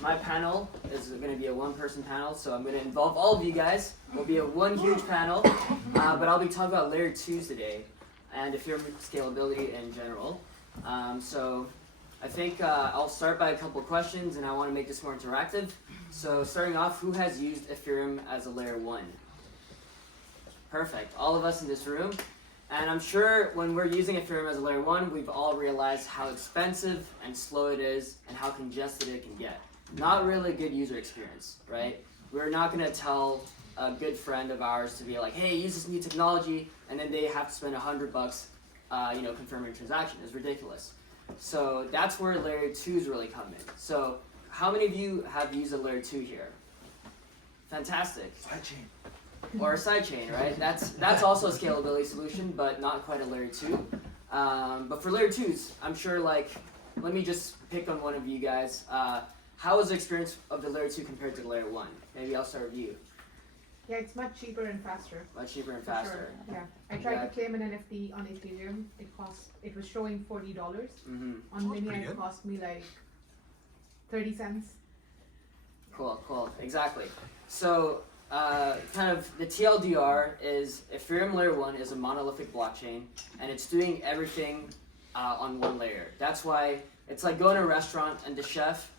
my panel is going to be a one-person panel, so I'm going to involve all of you guys. It'll be a one huge panel, but I'll be talking about layer 2s today and Ethereum scalability in general. So I think I'll start by a couple questions, and I want to make this more interactive. So starting off, who has used Ethereum as a layer 1? Perfect. All of us in this room. And I'm sure when we're using Ethereum as a layer 1, we've all realized how expensive and slow it is and how congested it can get. Not really a good user experience, right? We're not going to tell a good friend of ours to be like, hey, use this new technology, and then they have to spend $100 confirming a transaction. It's ridiculous. So that's where layer 2s really come in. So how many of you have used a layer 2 here? Fantastic. Sidechain. Or a sidechain, right? That's also a scalability solution, but not quite a layer 2. But for layer 2s, I'm sure, like, let me just pick on one of you guys. How was the experience of the layer 2 compared to the layer 1? Maybe I'll start with you. Yeah, it's much cheaper and faster. Much cheaper and For faster. Sure. Yeah, I tried to claim an NFT on Ethereum. It was showing $40. Mm-hmm. On Linea, it cost me like 30 cents. Cool. Exactly. So, kind of the TLDR is Ethereum layer 1 is a monolithic blockchain, and it's doing everything on one layer. That's why it's like going to a restaurant and the chef,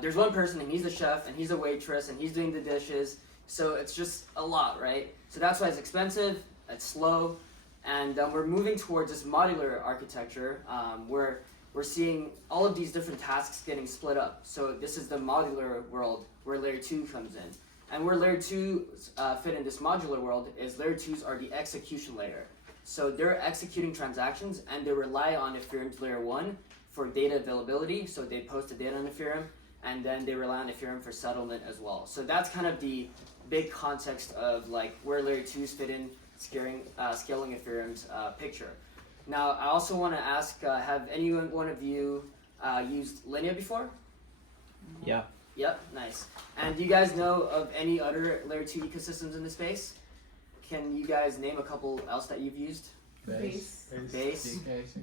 there's one person and he's the chef and he's a waitress and he's doing the dishes. So it's just a lot, right? So that's why it's expensive, it's slow, and we're moving towards this modular architecture where we're seeing all of these different tasks getting split up. So this is the modular world where layer 2 comes in. And where layer 2s fit in this modular world is layer 2s are the execution layer. So they're executing transactions and they rely on Ethereum's layer 1 for data availability. So they post the data on Ethereum, and then they rely on Ethereum for settlement as well. So that's kind of the big context of like where layer 2s fit in scaling Ethereum's picture. Now, I also want to ask, have any one of you used Linea before? Yeah. Yep, nice. And do you guys know of any other layer 2 ecosystems in the space? Can you guys name a couple else that you've used? Base.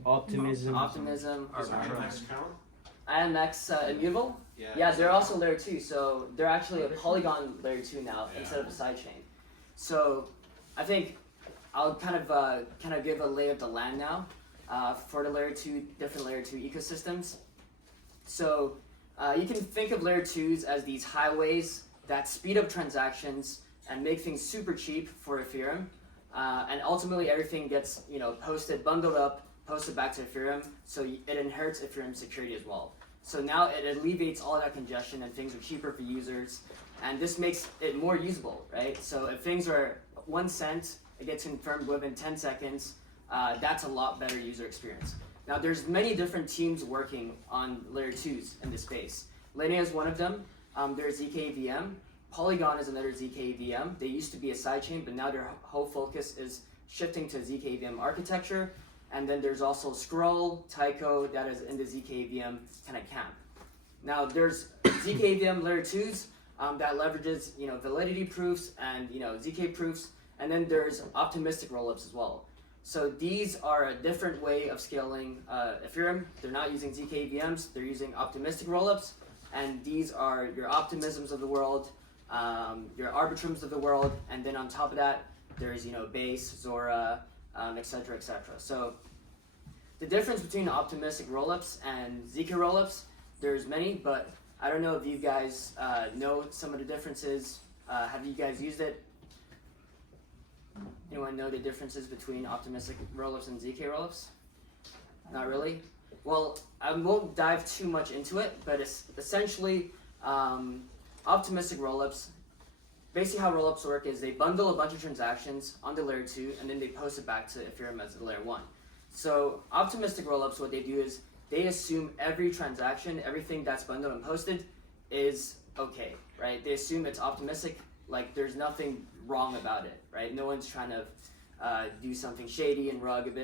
Optimism. Arbitrum. IMX Immutable? Yeah, they're also layer 2, so they're actually a Polygon layer 2 now instead of a sidechain. So I think I'll kind of give a lay of the land now for the different layer 2 ecosystems. So you can think of layer 2s as these highways that speed up transactions and make things super cheap for Ethereum. And ultimately everything gets posted, bundled up, posted back to Ethereum, so it inherits Ethereum security as well. So now it alleviates all that congestion and things are cheaper for users, and this makes it more usable, right? So if things are 1 cent, it gets confirmed within 10 seconds, that's a lot better user experience. Now there's many different teams working on layer 2s in this space. Linea is one of them, there's ZKVM, Polygon is another ZKVM. They used to be a sidechain, but now their whole focus is shifting to ZKVM architecture. And then there's also Scroll, Tycho, that is in the ZKVM kind of camp. Now there's ZKVM layer 2s that leverages validity proofs and ZK proofs, and then there's optimistic rollups as well. So these are a different way of scaling Ethereum. They're not using ZKVMs, they're using optimistic rollups, and these are your optimisms of the world, your arbitrums of the world, and then on top of that, there's Base, Zora, etc., etc. So the difference between optimistic rollups and ZK rollups, there's many, but I don't know if you guys know some of the differences. Have you guys used it? Anyone know the differences between optimistic rollups and ZK rollups? Not really? Well, I won't dive too much into it, but it's essentially optimistic rollups. Basically how rollups work is they bundle a bunch of transactions onto layer 2 and then they post it back to Ethereum as layer 1. So optimistic rollups, what they do is they assume every transaction, everything that's bundled and posted is okay, right? They assume it's optimistic, like there's nothing wrong about it, right? No one's trying to do something shady and rugged.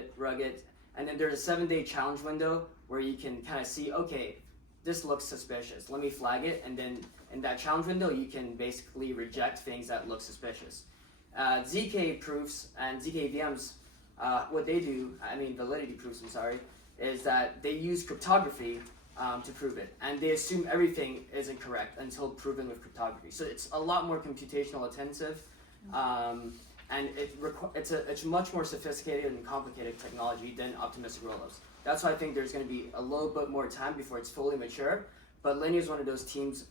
And then there's a 7-day challenge window where you can kind of see, okay, this looks suspicious, let me flag it, and then in that challenge window, you can basically reject things that look suspicious. ZK proofs and ZKVMs, what they do, validity proofs, is that they use cryptography to prove it, and they assume everything is incorrect until proven with cryptography. So it's a lot more computational intensive, and it's much more sophisticated and complicated technology than optimistic rollups. That's why I think there's going to be a little bit more time before it's fully mature. But Linea is one of those teams,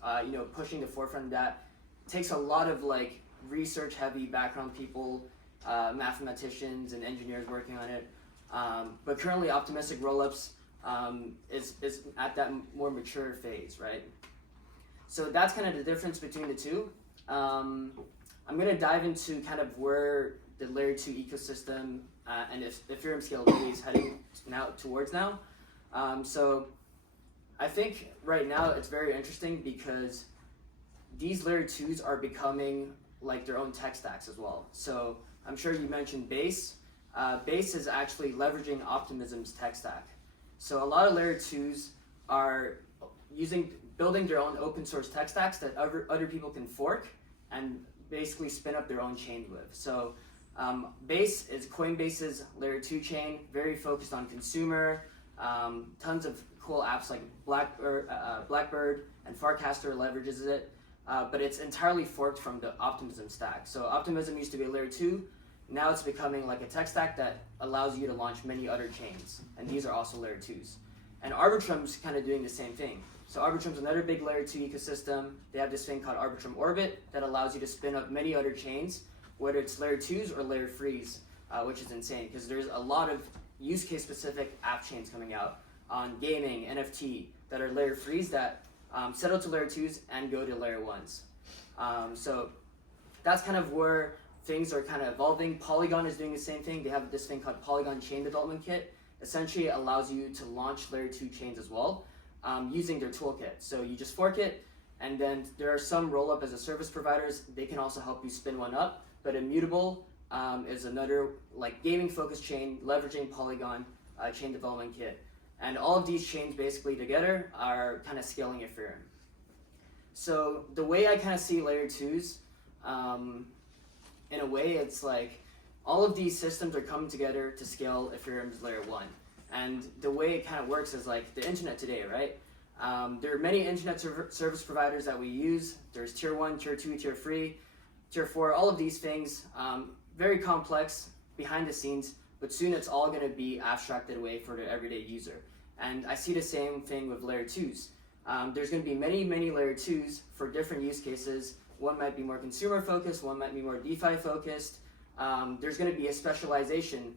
pushing the forefront of that. It takes a lot of like research-heavy background people, mathematicians and engineers working on it. But currently, optimistic rollups is at that more mature phase, right? So that's kind of the difference between the two. I'm going to dive into kind of where the layer 2 ecosystem and if Ethereum scalability is heading towards now. So I think right now it's very interesting because these layer 2s are becoming like their own tech stacks as well. So I'm sure you mentioned Base. Base is actually leveraging Optimism's tech stack. So a lot of layer 2s are building their own open source tech stacks that other people can fork and basically spin up their own chain with. So Base is Coinbase's layer 2 chain, very focused on consumer, tons of cool apps like Blackbird and Farcaster leverages it, but it's entirely forked from the Optimism stack. So Optimism used to be a layer 2, now it's becoming like a tech stack that allows you to launch many other chains, and these are also layer 2s. And Arbitrum's kind of doing the same thing. So Arbitrum's another big layer 2 ecosystem. They have this thing called Arbitrum Orbit that allows you to spin up many other chains, whether it's layer 2s or layer 3s, which is insane because there's a lot of use case specific app chains coming out on gaming, NFT, that are layer 3s that settle to layer 2s and go to layer 1s. So that's kind of where things are kind of evolving. Polygon is doing the same thing. They have this thing called Polygon Chain Development Kit. Essentially, it allows you to launch layer 2 chains as well using their toolkit. So you just fork it, and then there are some roll-up as a service providers. They can also help you spin one up. But Immutable is another like gaming-focused chain leveraging Polygon Chain Development Kit. And all of these chains basically together are kind of scaling Ethereum. So the way I kind of see layer 2s, in a way, it's like all of these systems are coming together to scale Ethereum's layer 1. And the way it kind of works is like the internet today, right? There are many internet service providers that we use. There's tier 1, tier 2, tier 3, tier 4, all of these things, very complex behind the scenes, but soon it's all going to be abstracted away for the everyday user. And I see the same thing with layer 2s. There's going to be many, many layer 2s for different use cases. One might be more consumer focused, one might be more DeFi focused. There's going to be a specialization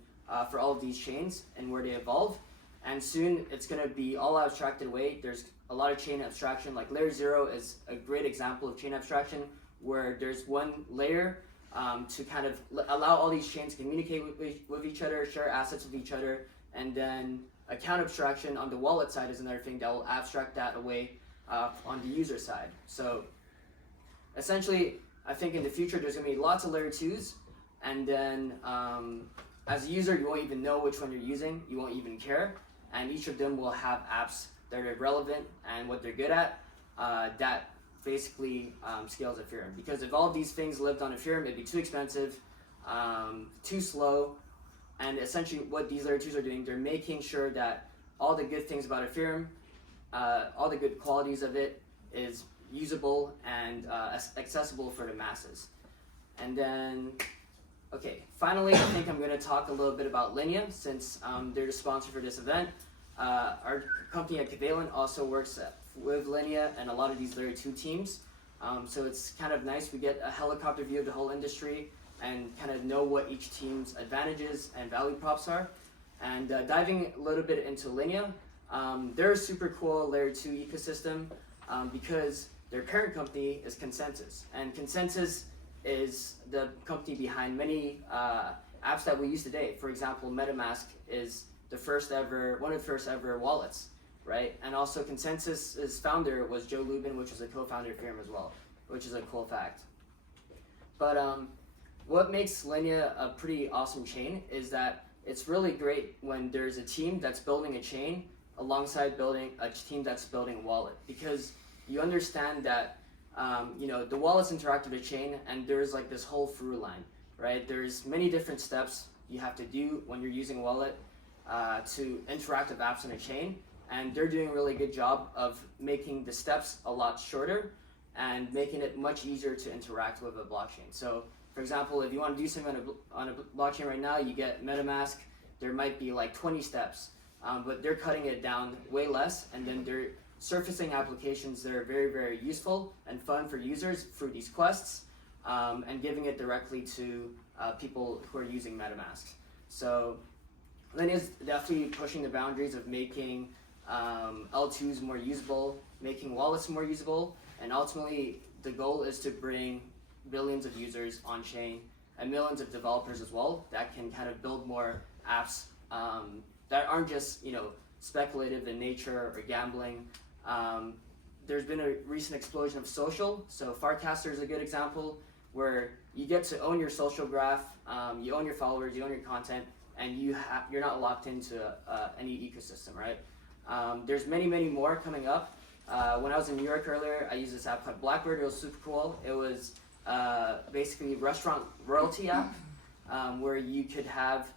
for all of these chains and where they evolve. And soon it's going to be all abstracted away. There's a lot of chain abstraction, like layer 0 is a great example of chain abstraction, where there's one layer to kind of allow all these chains to communicate with each other, share assets with each other, and then account abstraction on the wallet side is another thing that will abstract that away on the user side. So essentially, I think in the future there's going to be lots of layer 2s, and then as a user you won't even know which one you're using, you won't even care, and each of them will have apps that are relevant and what they're good at that basically scales Ethereum. Because if all of these things lived on Ethereum, it'd be too expensive, too slow, and essentially what these layer 2s are doing, they're making sure that all the good things about Ethereum, all the good qualities of it is usable and accessible for the masses. And then, okay, finally, I think I'm going to talk a little bit about Linea, since they're the sponsor for this event. Our company at Covalent also works with Linea and a lot of these layer 2 teams. So it's kind of nice. We get a helicopter view of the whole industry and kind of know what each team's advantages and value props are. And diving a little bit into Linea, they're a super cool layer 2 ecosystem because their parent company is Consensus. And Consensus is the company behind many apps that we use today. For example, MetaMask is one of the first ever wallets, right? And also Consensus's founder was Joe Lubin, which was a co-founder of Ethereum as well, which is a cool fact. But what makes Linea a pretty awesome chain is that it's really great when there's a team that's building a chain alongside building a team that's building a wallet, because you understand that the wallets interact with the chain, and there's like this whole through line, right? There's many different steps you have to do when you're using a wallet to interact with apps on a chain, and they're doing a really good job of making the steps a lot shorter and making it much easier to interact with a blockchain. So, for example, if you want to do something on a blockchain right now, you get MetaMask. There might be like 20 steps, but they're cutting it down way less, and then they're surfacing applications that are very, very useful and fun for users through these quests, and giving it directly to people who are using MetaMask. So Linea is definitely pushing the boundaries of making L2s more usable, making wallets more usable, and ultimately the goal is to bring billions of users on chain and millions of developers as well that can kind of build more apps that aren't just speculative in nature or gambling. There's been a recent explosion of social, so Farcaster is a good example where you get to own your social graph, you own your followers, you own your content, and you're not locked into any ecosystem, right? There's many more coming up. When I was in New York earlier, I used this app called Blackbird. It was super cool. It was basically a restaurant royalty app where you could have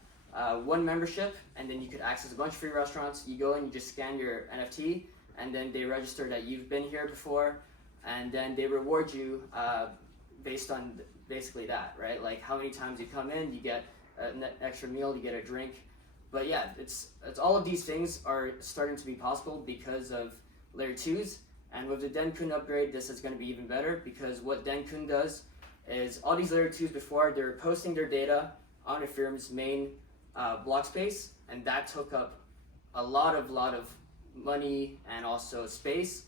one membership, and then you could access a bunch of free restaurants. You go and you just scan your NFT, and then they register that you've been here before, and then they reward you based on basically that, right? Like how many times you come in, you get an extra meal, you get a drink. But yeah, it's all of these things are starting to be possible because of Layer 2s, and with the Dencun upgrade, this is going to be even better, because what Dencun does is all these Layer 2s before, they're posting their data on Ethereum's main block space, and that took up a lot of money and also space.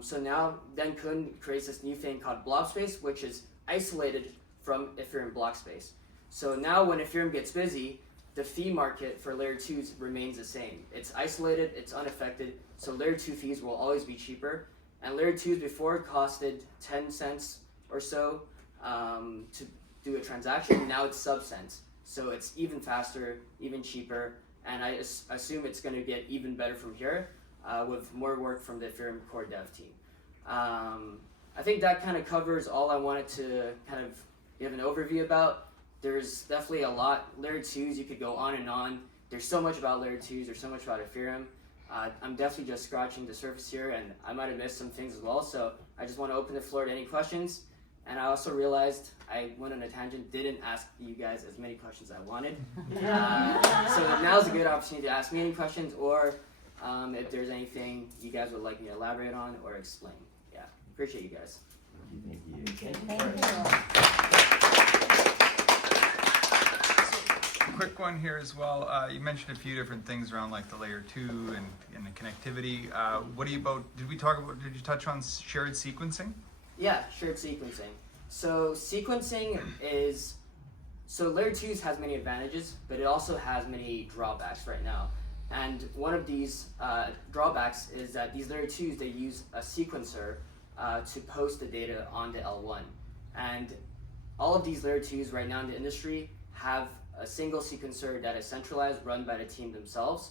So now Dencun creates this new thing called block space, which is isolated from Ethereum block space. So now when Ethereum gets busy, the fee market for Layer 2s remains the same. It's isolated, it's unaffected, so Layer 2 fees will always be cheaper. And Layer 2s before costed 10 cents or so to do a transaction. Now it's sub-cents. So it's even faster, even cheaper, and I assume it's going to get even better from here with more work from the Ethereum core dev team. I think that kind of covers all I wanted to kind of give an overview about. There's definitely a lot. Layer 2s, you could go on and on. There's so much about Layer 2s, there's so much about Ethereum. I'm definitely just scratching the surface here, and I might have missed some things as well, so I just want to open the floor to any questions. And I also realized I went on a tangent, didn't ask you guys as many questions as I wanted. So now's a good opportunity to ask me any questions, or if there's anything you guys would like me to elaborate on or explain. Yeah, appreciate you guys. Thank you. Quick one here as well. You mentioned a few different things around like the layer 2 and the connectivity. What do you did you touch on shared sequencing? Yeah, shared sequencing. So sequencing so Layer 2s has many advantages, but it also has many drawbacks right now. And one of these drawbacks is that these Layer 2s, they use a sequencer to post the data onto L1. And all of these Layer 2s right now in the industry have a single sequencer that is centralized, run by the team themselves,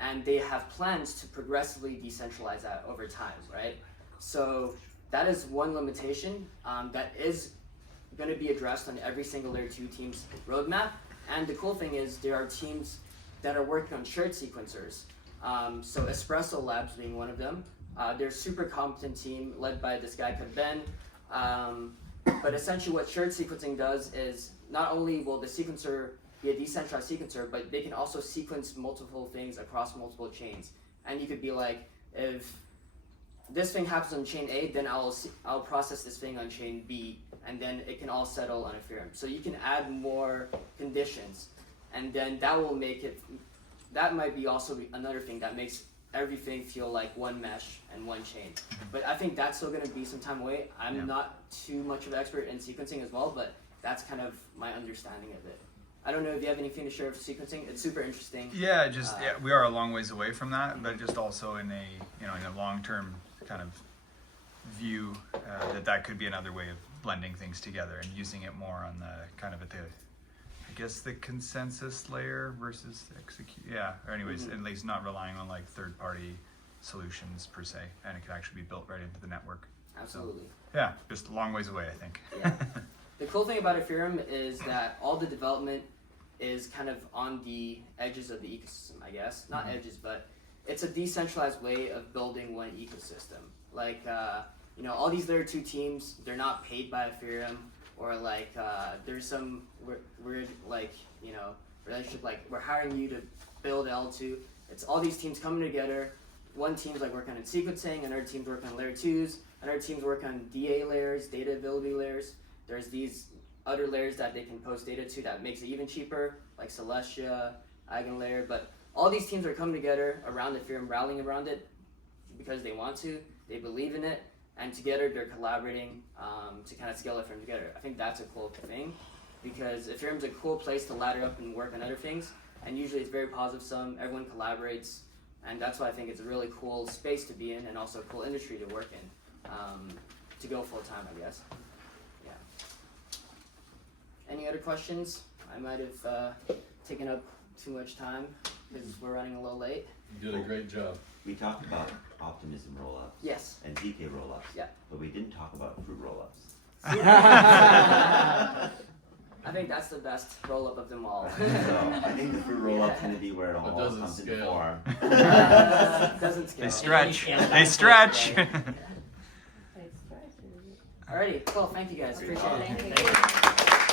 and they have plans to progressively decentralize that over time, right? So that is one limitation that is going to be addressed on every single Layer 2 team's roadmap. And the cool thing is there are teams that are working on shared sequencers. So Espresso Labs being one of them. They're a super competent team led by this guy called Ben. But essentially what shared sequencing does is not only will the sequencer be a decentralized sequencer, but they can also sequence multiple things across multiple chains. And you could be like, if this thing happens on chain A, then I'll process this thing on chain B, and then it can all settle on Ethereum. So you can add more conditions, and then that will make it, that might be also another thing that makes everything feel like one mesh and one chain. But I think that's still going to be some time away. I'm not too much of an expert in sequencing as well, but that's kind of my understanding of it. I don't know if you have anything to share with sequencing. It's super interesting. Yeah, we are a long ways away from that, but just also in a in a long-term kind of view that could be another way of blending things together and using it more on the kind of at the, I guess, the consensus layer versus the execute. Yeah, or anyways, at least not relying on like third-party solutions per se, and it can actually be built right into the network. Absolutely. So, yeah, just a long ways away, I think. Yeah. The cool thing about Ethereum is that all the development is kind of on the edges of the ecosystem, I guess. Not edges, but it's a decentralized way of building one ecosystem. Like, you know, all these layer 2 teams, they're not paid by Ethereum, or like, there's some weird, like, you know, relationship, like, we're hiring you to build L2. It's all these teams coming together. One team's like working on sequencing, another team's working on layer 2s, another team's working on DA layers, data availability layers. There's these other layers that they can post data to that makes it even cheaper, like Celestia, Eigenlayer, but all these teams are coming together around Ethereum, rallying around it because they want to, they believe in it, and together they're collaborating to kind of scale Ethereum together. I think that's a cool thing, because Ethereum's a cool place to ladder up and work on other things, and usually it's very positive sum, everyone collaborates, and that's why I think it's a really cool space to be in, and also a cool industry to work in, to go full time, I guess. Yeah. Any other questions? I might have taken up too much time because we're running a little late. You did a great job. We talked about optimism rollups. Yes. And DK rollups. Yeah. But we didn't talk about fruit rollups. I think that's the best roll up of them all. So I think the fruit rollup's going to be where it all doesn't comes into scale. form. Doesn't scale. They stretch. They stretch. Alrighty, cool. Thank you guys. Appreciate it. Thank you.